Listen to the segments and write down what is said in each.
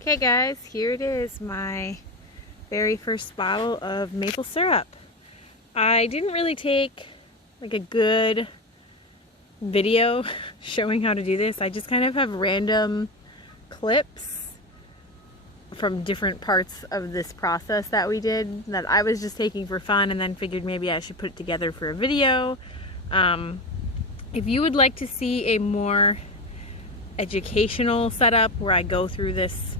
Okay guys, here it is, my very first bottle of maple syrup. I didn't really take like a good video showing how to do this. I just kind of have random clips from different parts of this process that we did that I was just taking for fun, and then figured maybe I should put it together for a video. If you would like to see a more educational setup where I go through this,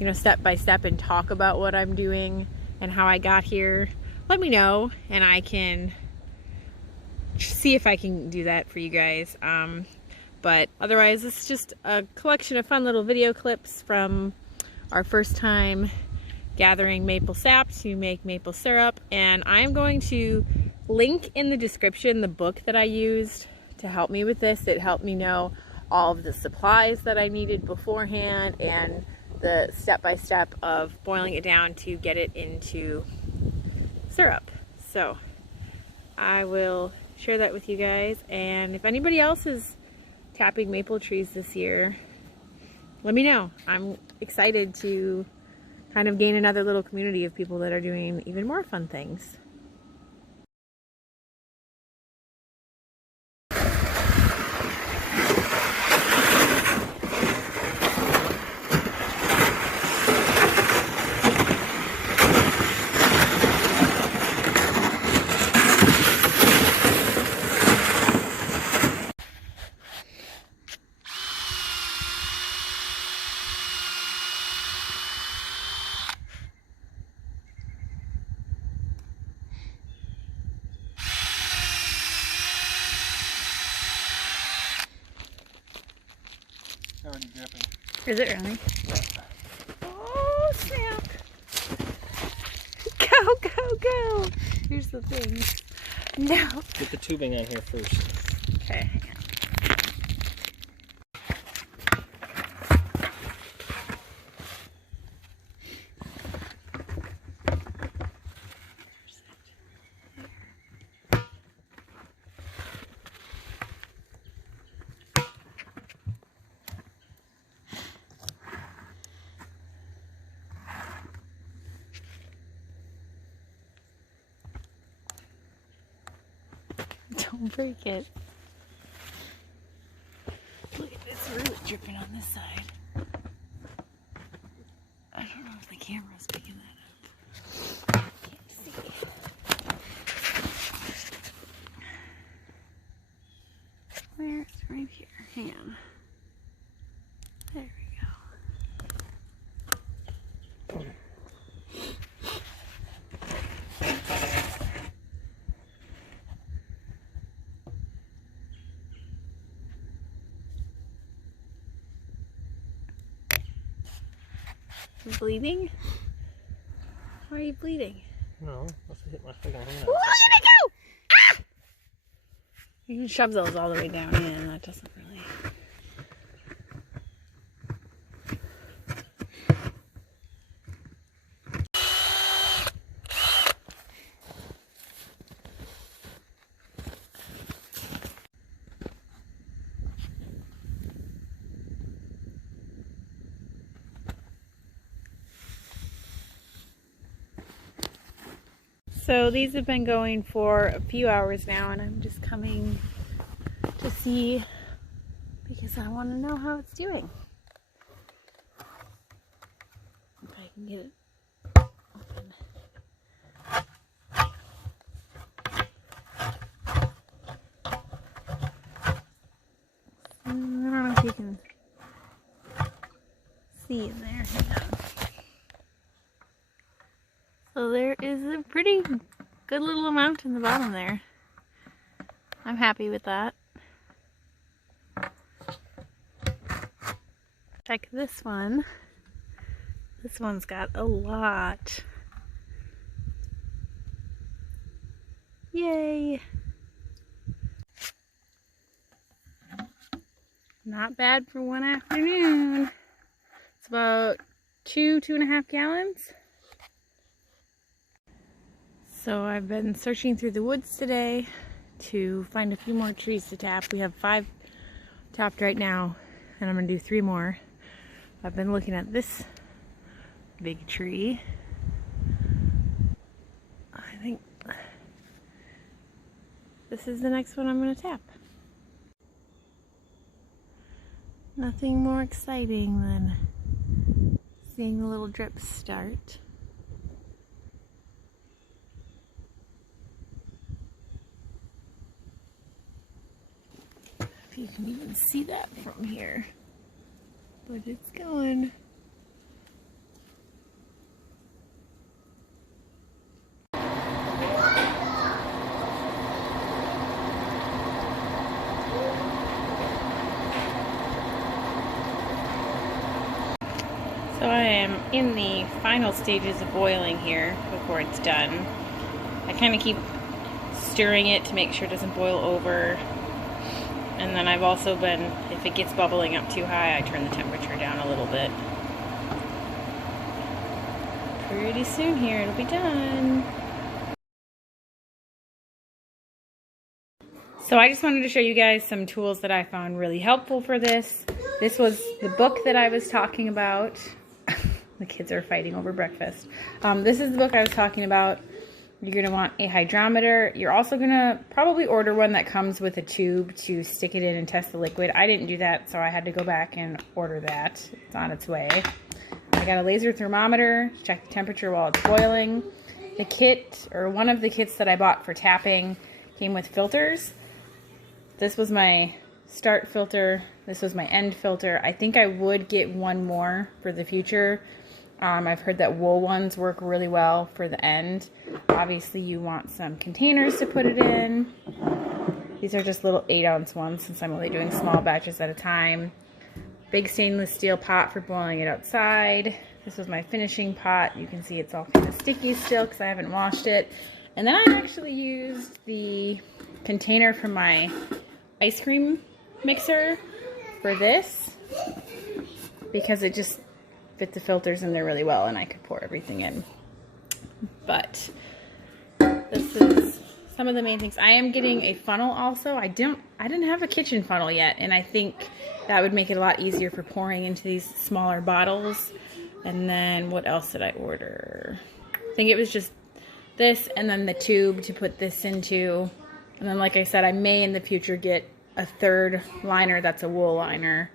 you know, step by step and talk about what I'm doing and how I got here, let me know and I can see if I can do that for you guys. But otherwise, it's just a collection of fun little video clips from our first time gathering maple sap to make maple syrup. And I'm going to link in the description the book that I used to help me with this. It helped me know all of the supplies that I needed beforehand and the step-by-step of boiling it down to get it into syrup. So I will share that with you guys, and if anybody else is tapping maple trees this year, let me know. I'm excited to kind of gain another little community of people that are doing even more fun things. Already dripping. Is it really? Oh snap! Go, go, go! Here's the thing. No! Get the tubing on here first. Okay. Don't break it. Look at this root dripping on this side. I don't know if the camera's picking that up. Can't see. Where? It's right here. Hang on. There we go. Bleeding? Why are you bleeding? No, must have hit my freaking hand. Look at it go! Ah! You can shove those all the way down in. That doesn't really. So these have been going for a few hours now, and I'm just coming to see because I want to know how it's doing. If I can get it open. I don't know if you can see in there. Hang on. So there is a pretty good little amount in the bottom there. I'm happy with that. Check this one. This one's got a lot. Yay! Not bad for one afternoon. It's about 2.5 gallons. So I've been searching through the woods today to find a few more trees to tap. We have 5 tapped right now, and I'm gonna do 3 more. I've been looking at this big tree. I think this is the next one I'm going to tap. Nothing more exciting than seeing the little drips start. If you can even see that from here, but it's going. So I am in the final stages of boiling here before it's done. I kind of keep stirring it to make sure it doesn't boil over. And then I've also been, if it gets bubbling up too high, I turn the temperature down a little bit. Pretty soon here, it'll be done. So I just wanted to show you guys some tools that I found really helpful for this. This was the book that I was talking about. The kids are fighting over breakfast. This is the book I was talking about. You're going to want a hydrometer. You're also going to probably order one that comes with a tube to stick it in and test the liquid. I didn't do that, so I had to go back and order that. It's on its way. I got a laser thermometer to check the temperature while it's boiling. The kit, or one of the kits that I bought for tapping, came with filters. This was my start filter. This was my end filter. I think I would get one more for the future. I've heard that wool ones work really well for the end. Obviously you want some containers to put it in. These are just little 8-ounce ones since I'm only doing small batches at a time. Big stainless steel pot for boiling it outside. This was my finishing pot. You can see it's all kind of sticky still because I haven't washed it. And then I actually used the container from my ice cream mixer for this because it just fit the filters in there really well and I could pour everything in. But this is some of the main things. I am getting a funnel also. I didn't have a kitchen funnel yet, and I think that would make it a lot easier for pouring into these smaller bottles. And then what else did I order? I think it was just this and then the tube to put this into. And then like I said, I may in the future get a third liner that's a wool liner.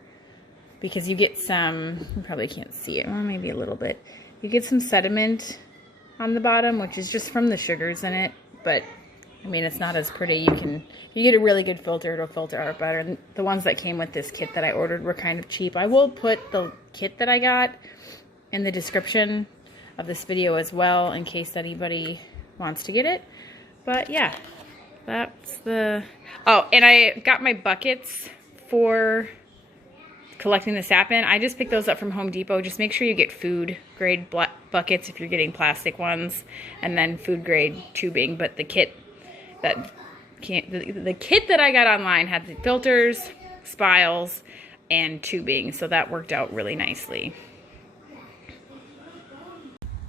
Because you get some, you probably can't see it, well, maybe a little bit. You get some sediment on the bottom, which is just from the sugars in it. But, I mean, it's not as pretty. If you get a really good filter, it'll filter out better. And the ones that came with this kit that I ordered were kind of cheap. I will put the kit that I got in the description of this video as well, in case anybody wants to get it. But, yeah, that's the... Oh, and I got my buckets for collecting the sap in. I just picked those up from Home Depot. Just make sure you get food grade buckets if you're getting plastic ones, and then food grade tubing. But the kit that I got online had the filters, spiles, and tubing, so that worked out really nicely.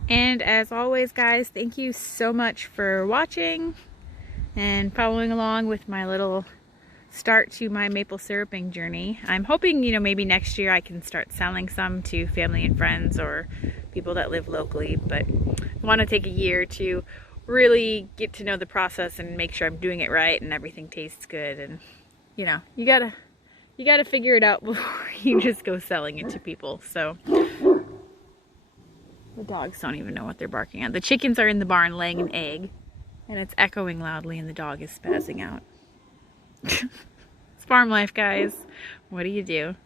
And as always, guys, thank you so much for watching and following along with my little start to my maple syruping journey. I'm hoping, maybe next year I can start selling some to family and friends or people that live locally, but I want to take a year to really get to know the process and make sure I'm doing it right and everything tastes good. And you gotta figure it out before you just go selling it to people. So the dogs don't even know what they're barking at. The chickens are in the barn laying an egg and it's echoing loudly and the dog is spazzing out. It's farm life, guys. What do you do?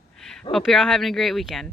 Hope you're all having a great weekend.